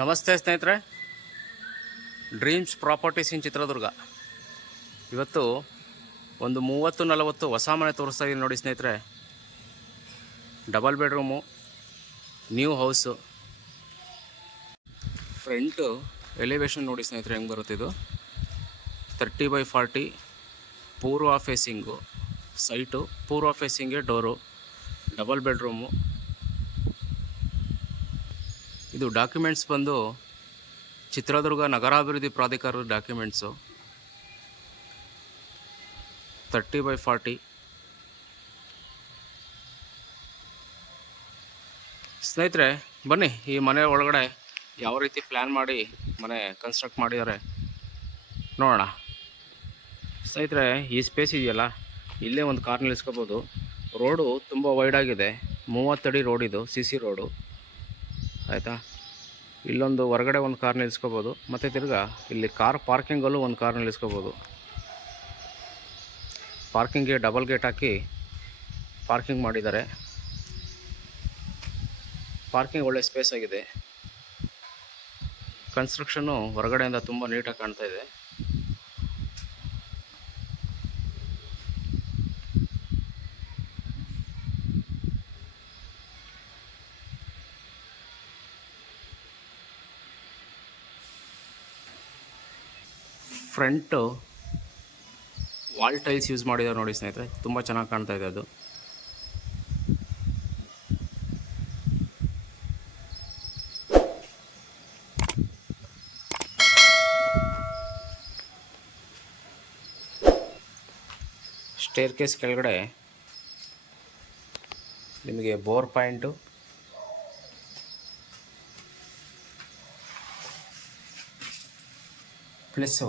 ನಮಸ್ತೆ ಸ್ನೇಹಿತರೆ, dreams properties ಇನ್ ಚಿತ್ರದುರ್ಗ. ಇವತ್ತು ಒಂದು 30-40 ಹೊಸ ಮನೆ ತೋರಿಸ್ತಾ ಇದ್ದೀನಿ ನೋಡಿ ಸ್ನೇಹಿತರೆ. Double bedroom, new house. Front elevation ನೋಡಿ ಸ್ನೇಹಿತರೆ ಹೆಂಗೆ ಬರುತ್ತೆ. ಇದು 30x40 ಪೂರ್ವ ಫೇಸಿಂಗು ಸೈಟು, ಪೂರ್ವ ಫೇಸಿಂಗ್ಗೆ ಡೋರು, ಡಬಲ್ ಬೆಡ್ರೂಮು. ಇದು ಡಾಕ್ಯುಮೆಂಟ್ಸ್ ಬಂದು ಚಿತ್ರದುರ್ಗ ನಗರಾಭಿವೃದ್ಧಿ ಪ್ರಾಧಿಕಾರದ ಡಾಕ್ಯುಮೆಂಟ್ಸು. 30x40. ಸ್ನೇಹಿತರೆ ಬನ್ನಿ, ಈ ಮನೆ ಒಳಗಡೆ ಯಾವ ರೀತಿ ಪ್ಲ್ಯಾನ್ ಮಾಡಿ ಮನೆ ಕನ್ಸ್ಟ್ರಕ್ಟ್ ಮಾಡಿದ್ದಾರೆ ನೋಡೋಣ. ಸ್ನೇಹಿತರೆ, ಈ ಸ್ಪೇಸ್ ಇದೆಯಲ್ಲ, ಇಲ್ಲೇ ಒಂದು ಕಾರ್ ನಿಲ್ಲಿಸ್ಕೋಬೋದು. ರೋಡು ತುಂಬ ವೈಡಾಗಿದೆ, 30 ಅಡಿ ರೋಡ್ ಇದು, ಸಿ ಸಿ ರೋಡು ಆಯಿತಾ. ಇಲ್ಲೊಂದು ಹೊರಗಡೆ ಒಂದು ಕಾರ್ ನಿಲ್ಲಿಸ್ಕೋಬೋದು, ಮತ್ತು ತಿರ್ಗಾ ಇಲ್ಲಿ ಕಾರ್ ಪಾರ್ಕಿಂಗಲ್ಲೂ ಒಂದು ಕಾರ್ ನಿಲ್ಲಿಸ್ಕೋಬೋದು. ಪಾರ್ಕಿಂಗ್ಗೆ ಡಬಲ್ ಗೇಟ್ ಹಾಕಿ ಪಾರ್ಕಿಂಗ್ ಮಾಡಿದ್ದಾರೆ. ಪಾರ್ಕಿಂಗ್ ಒಳ್ಳೆ ಸ್ಪೇಸ್ ಆಗಿದೆ. ಕನ್ಸ್ಟ್ರಕ್ಷನ್ನು ಹೊರಗಡೆಯಿಂದ ತುಂಬ ನೀಟಾಗಿ ಕಾಣ್ತಾ ಇದೆ. ಫ್ರಂಟು ವಾಲ್ ಟೈಲ್ಸ್ ಯೂಸ್ ಮಾಡಿದ್ದಾರೆ ನೋಡಿ ಸ್ನೇಹಿತರೆ, ತುಂಬ ಚೆನ್ನಾಗಿ ಕಾಣ್ತಾ ಇದೆ. ಅದು ಸ್ಟೇರ್ ಕೇಸ್ ಕೆಳಗಡೆ ನಿಮಗೆ bore point, plus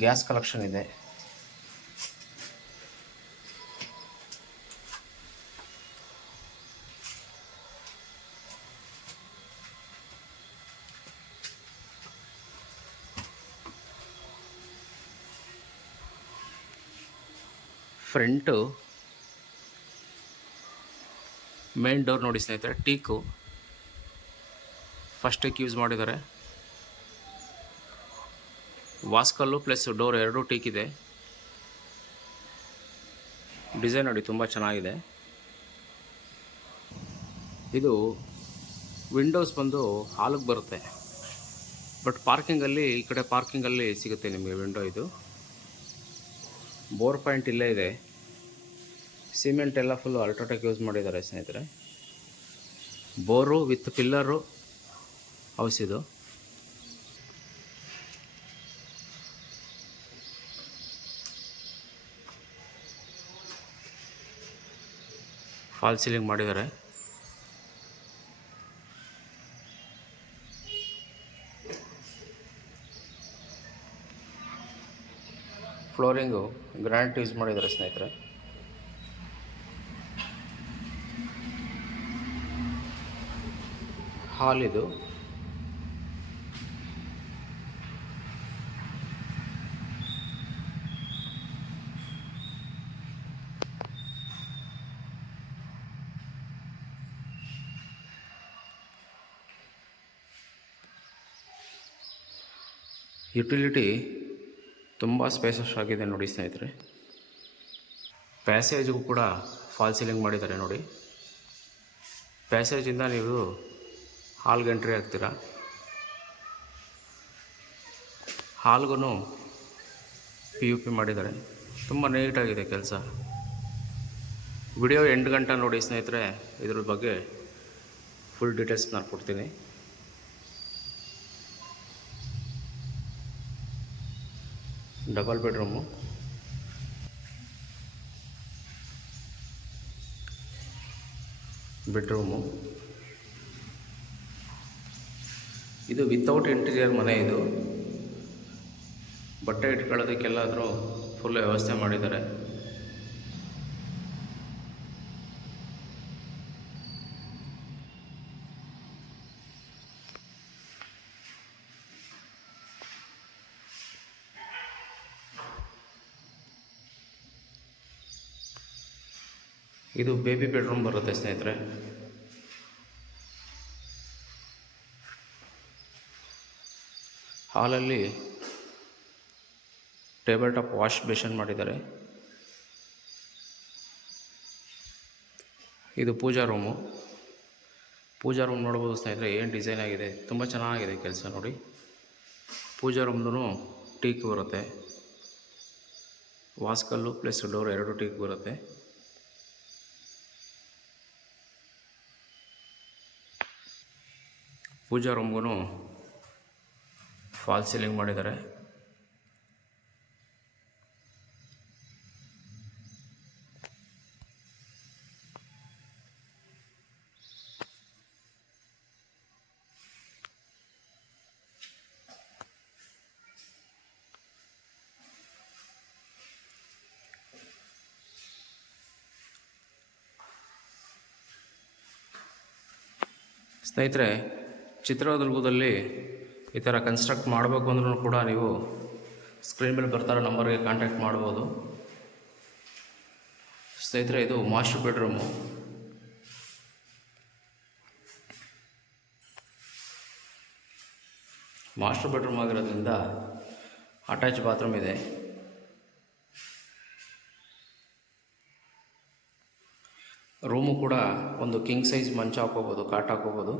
gas collection ಇದೆ. ಫ್ರಂಟು ಮೇನ್ ಡೋರ್ ನೋಡಿ ಸ್ನೇಹಿತರೆ, ಟೀಕು ಫಸ್ಟ್ ಟೀಕ್ ಯೂಸ್ ಮಾಡಿದ್ದಾರೆ. ವಾಸ್ಕಲ್ಲು ಪ್ಲಸ್ ಡೋರ್ ಎರಡೂ ಟೀಕ್ ಇದೆ. ಡಿಸೈನ್ ನೋಡಿ ತುಂಬ ಚೆನ್ನಾಗಿದೆ. ಇದು ವಿಂಡೋಸ್ ಬಂದು ಹಾಲಿಗೆ ಬರುತ್ತೆ, ಬಟ್ ಪಾರ್ಕಿಂಗಲ್ಲಿ ಈ ಕಡೆ ಪಾರ್ಕಿಂಗಲ್ಲಿ ಸಿಗುತ್ತೆ ನಿಮಗೆ ವಿಂಡೋ. ಇದು ಬೋರ್ ಪಾಯಿಂಟ್ ಇಲ್ಲೇ ಇದೆ. ಸಿಮೆಂಟ್ ಎಲ್ಲ ಫುಲ್ಲು ಅಲ್ಟ್ರಾಟೆಕ್ ಯೂಸ್ ಮಾಡಿದ್ದಾರೆ ಸ್ನೇಹಿತರೆ. ಬೋರು ವಿತ್ ಪಿಲ್ಲರು ಹೌಸ್ ಇದು. ಫಾಲ್ ಸೀಲಿಂಗ್ ಮಾಡಿದ್ದಾರೆ. ಫ್ಲೋರಿಂಗು ಗ್ರಾನೈಟ್ ಯೂಸ್ ಮಾಡಿದ್ದಾರೆ ಸ್ನೇಹಿತರೆ. ಹಾಲ್ ಇದು. ಯುಟಿಲಿಟಿ ತುಂಬ ಸ್ಪೇಸಸ್ ಆಗಿದೆ ನೋಡಿ ಸ್ನೇಹಿತರೆ. ಪ್ಯಾಸೇಜ್ಗೂ ಕೂಡ ಫಾಲ್ ಸೀಲಿಂಗ್ ಮಾಡಿದ್ದಾರೆ ನೋಡಿ. ಪ್ಯಾಸೇಜಿಂದ ನೀವು ಹಾಲ್ಗೆ ಎಂಟ್ರಿ ಆಗ್ತೀರಾ. ಹಾಲ್ಗೂ PUP ಮಾಡಿದ್ದಾರೆ. ತುಂಬ ನೀಟಾಗಿದೆ ಕೆಲಸ. ವಿಡಿಯೋ 8 ಗಂಟೆ ನೋಡಿ ಸ್ನೇಹಿತರೆ, ಇದ್ರ ಬಗ್ಗೆ ಫುಲ್ ಡೀಟೇಲ್ಸ್ ನಾನು ಕೊಡ್ತೀನಿ. Double bedroom, bedroom. ಇದು ವಿತೌಟ್ ಇಂಟೀರಿಯರ್ ಮನೆ. ಇದು ಬಟ್ಟೆ ಇಟ್ಕೊಳ್ಳೋದಕ್ಕೆಲ್ಲಾದರೂ ಫುಲ್ ವ್ಯವಸ್ಥೆ ಮಾಡಿದ್ದಾರೆ. ಇದು ಬೇಬಿ ಬೆಡ್ರೂಮ್ ಬರುತ್ತೆ ಸ್ನೇಹಿತರೆ. ಹಾಲಲ್ಲಿ ಟೇಬಲ್ ಟಾಪ್ ವಾಶ್ ಬೇಷನ್ ಮಾಡಿದ್ದಾರೆ. ಇದು ಪೂಜಾ ರೂಮು. ಪೂಜಾ ರೂಮ್ ನೋಡ್ಬೋದು ಸ್ನೇಹಿತರೆ, ಏನು ಡಿಸೈನ್ ಆಗಿದೆ, ತುಂಬ ಚೆನ್ನಾಗಿದೆ ಕೆಲಸ ನೋಡಿ. ಪೂಜಾ ರೂಮ್ದು ಟೀಕ್ ಬರುತ್ತೆ, ವಾಸ್ಕಲ್ಲು ಪ್ಲಸ್ ಡೋರ್ ಎರಡು ಟೀಕ್ ಬರುತ್ತೆ. ಪೂಜಾ ರೂಮ್ಗೂ ಫಾಲ್ ಸೀಲಿಂಗ್ ಮಾಡಿದ್ದಾರೆ. ಸ್ನೇಹಿತರೆ, ಚಿತ್ರದುರ್ಗದಲ್ಲಿ ಈ ಥರ ಕನ್ಸ್ಟ್ರಕ್ಟ್ ಮಾಡಬೇಕು ಅಂದ್ರೂ ಕೂಡ ನೀವು ಸ್ಕ್ರೀನ್ ಮೇಲೆ ಬರ್ತಾರೋ ನಂಬರ್ಗೆ ಕಾಂಟ್ಯಾಕ್ಟ್ ಮಾಡ್ಬೋದು. ಸ್ನೇಹಿತರೆ, ಇದು ಮಾಸ್ಟರ್ ಬೆಡ್ರೂಮು. ಮಾಸ್ಟರ್ ಬೆಡ್ರೂಮ್ ಆಗಿರೋದ್ರಿಂದ ಅಟ್ಯಾಚ್ ಬಾತ್ರೂಮ್ ಇದೆ. ರೂಮು ಕೂಡ ಒಂದು ಕಿಂಗ್ ಸೈಜ್ ಮಂಚ ಹಾಕೋಬೋದು, ಕಾಟ್ ಹಾಕೋಬೋದು,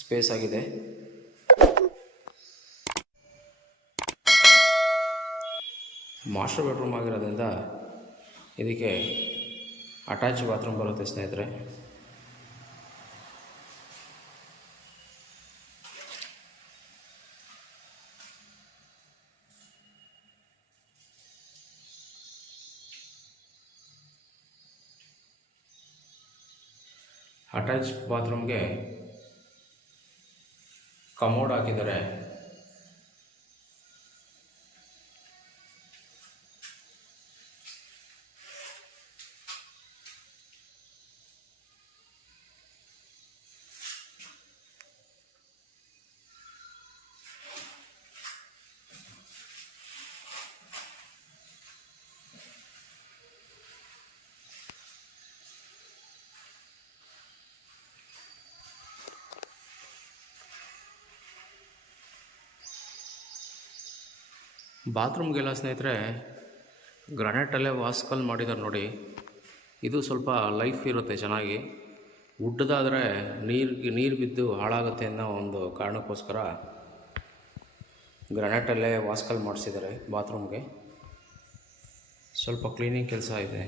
ಸ್ಪೇಸ್ ಆಗಿದೆ. ಮಾಸ್ಟರ್ ಬೆಡ್ರೂಮ್ ಆಗಿರೋದ್ರಿಂದ ಇದಕ್ಕೆ ಅಟ್ಯಾಚ್ ಬಾತ್ರೂಮ್ ಬರುತ್ತೆ ಸ್ನೇಹಿತರೆ. ಅಟ್ಯಾಚ್ ಬಾತ್ರೂಮ್ಗೆ ಕಮೋಡ್ ಹಾಕಿದ್ದಾರೆ. ಬಾತ್ರೂಮ್ಗೆಲ್ಲ ಸ್ನೇಹಿತರೆ ಗ್ರಾನೈಟಲ್ಲೇ ವಾಸ್ಕಲ್ ಮಾಡಿದ್ದಾರೆ ನೋಡಿ. ಇದು ಸ್ವಲ್ಪ ಲೈಫ್ ಇರುತ್ತೆ ಚೆನ್ನಾಗಿ. ವುಡ್ದಾದರೆ ನೀರು ಬಿದ್ದು ಹಾಳಾಗುತ್ತೆ ಅನ್ನೋ ಒಂದು ಕಾರಣಕ್ಕೋಸ್ಕರ ಗ್ರಾನೈಟಲ್ಲೇ ವಾಸ್ಕಲ್ ಮಾಡಿಸಿದ್ದಾರೆ ಬಾತ್ರೂಮ್ಗೆ. ಸ್ವಲ್ಪ ಕ್ಲೀನಿಂಗ್ ಕೆಲಸ ಇದೆ.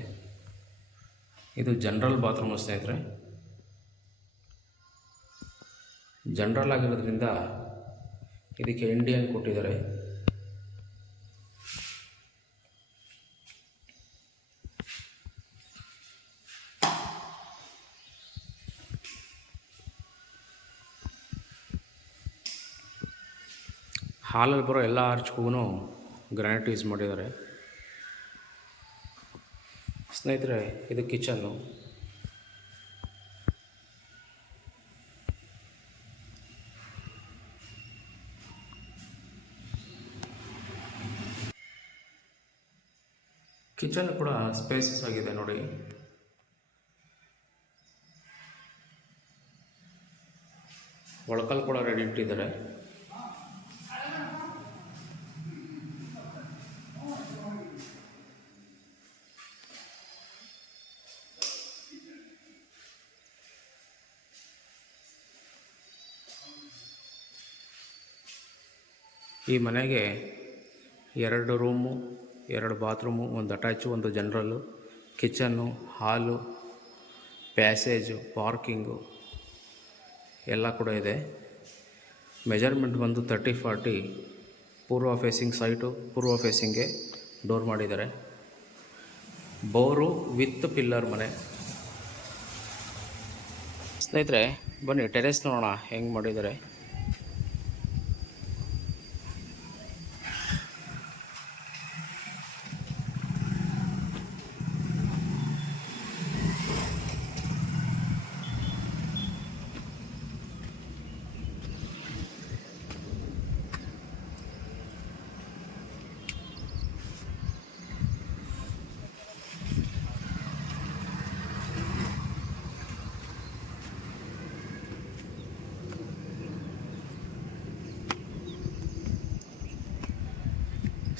ಇದು ಜನರಲ್ ಬಾತ್ರೂಮ್ ಸ್ನೇಹಿತರೆ. ಜನರಲ್ ಆಗಿರೋದ್ರಿಂದ ಇದಕ್ಕೆ ಇಂಡಿಯನ್ ಕೊಟ್ಟಿದ್ದಾರೆ. ಹಾಲಲ್ಲಿ ಬರೋ ಎಲ್ಲ ಆರ್ಚ್ಗೂ ಗ್ರಾನೈಟ್ ಯೂಸ್ ಮಾಡಿದ್ದಾರೆ. ಸ್ನೇಹಿತರೆ, ಇದು ಕಿಚನ್ನು. ಕಿಚನ್ ಕೂಡ ಸ್ಪೇಸಸ್ ಆಗಿದೆ ನೋಡಿ. ಒಳಕಲ್ ಕೂಡ ರೆಡಿ ಇಟ್ಟಿದ್ದಾರೆ. ಈ ಮನೆಗೆ 2 ರೂಮು, 2 ಬಾತ್ರೂಮು, ಒಂದು ಅಟ್ಯಾಚು, ಒಂದು ಜನರಲ್ಲು, ಕಿಚನ್ನು, ಹಾಲು, ಪ್ಯಾಸೇಜು, ಪಾರ್ಕಿಂಗು ಎಲ್ಲ ಕೂಡ ಇದೆ. ಮೆಜರ್ಮೆಂಟ್ ಬಂದು 30-40. ಪೂರ್ವ ಫೇಸಿಂಗ್ ಸೈಟು, ಪೂರ್ವ ಫೇಸಿಂಗ್ಗೆ ಡೋರ್ ಮಾಡಿದ್ದಾರೆ. ಬೋರು ವಿತ್ ಪಿಲ್ಲರ್ ಮನೆ. ಸ್ನೇಹಿತರೆ, ಬನ್ನಿ ಟೆರೆಸ್ ನೋಡೋಣ ಹೆಂಗೆ ಮಾಡಿದ್ದಾರೆ.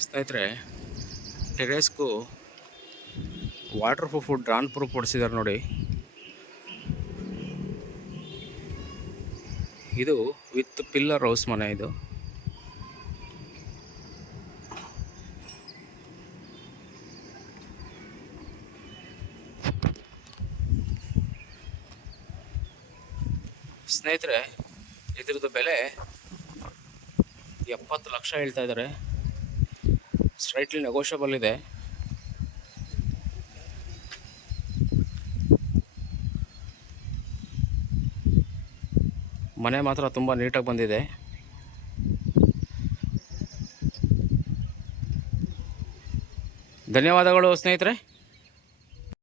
ಸ್ನೇಹಿತರೆ, ಟೆರೇಸ್ಗೂ ವಾಟರ್ ಪ್ರೂಫ್ ಡ್ರಾನ್ ಪ್ರೂಫ್ ಹೊಡಿಸಿದ್ದಾರೆ ನೋಡಿ. ಇದು ವಿತ್ ಪಿಲ್ಲರ್ ಹೌಸ್ ಮನೆ ಇದು. ಸ್ನೇಹಿತರೆ, ಇದ್ರದ್ದು ಬೆಲೆ 70 ಲಕ್ಷ ಹೇಳ್ತಾ ಇದ್ದಾರೆ. ಸ್ಲೈಟ್ಲಿ ನೆಗೋಷಿಯಬಲ್ ಇದೆ. ಮನೆ ಮಾತ್ರ ತುಂಬ ನೀಟಾಗಿ ಬಂದಿದೆ. ಧನ್ಯವಾದಗಳು ಸ್ನೇಹಿತರೆ.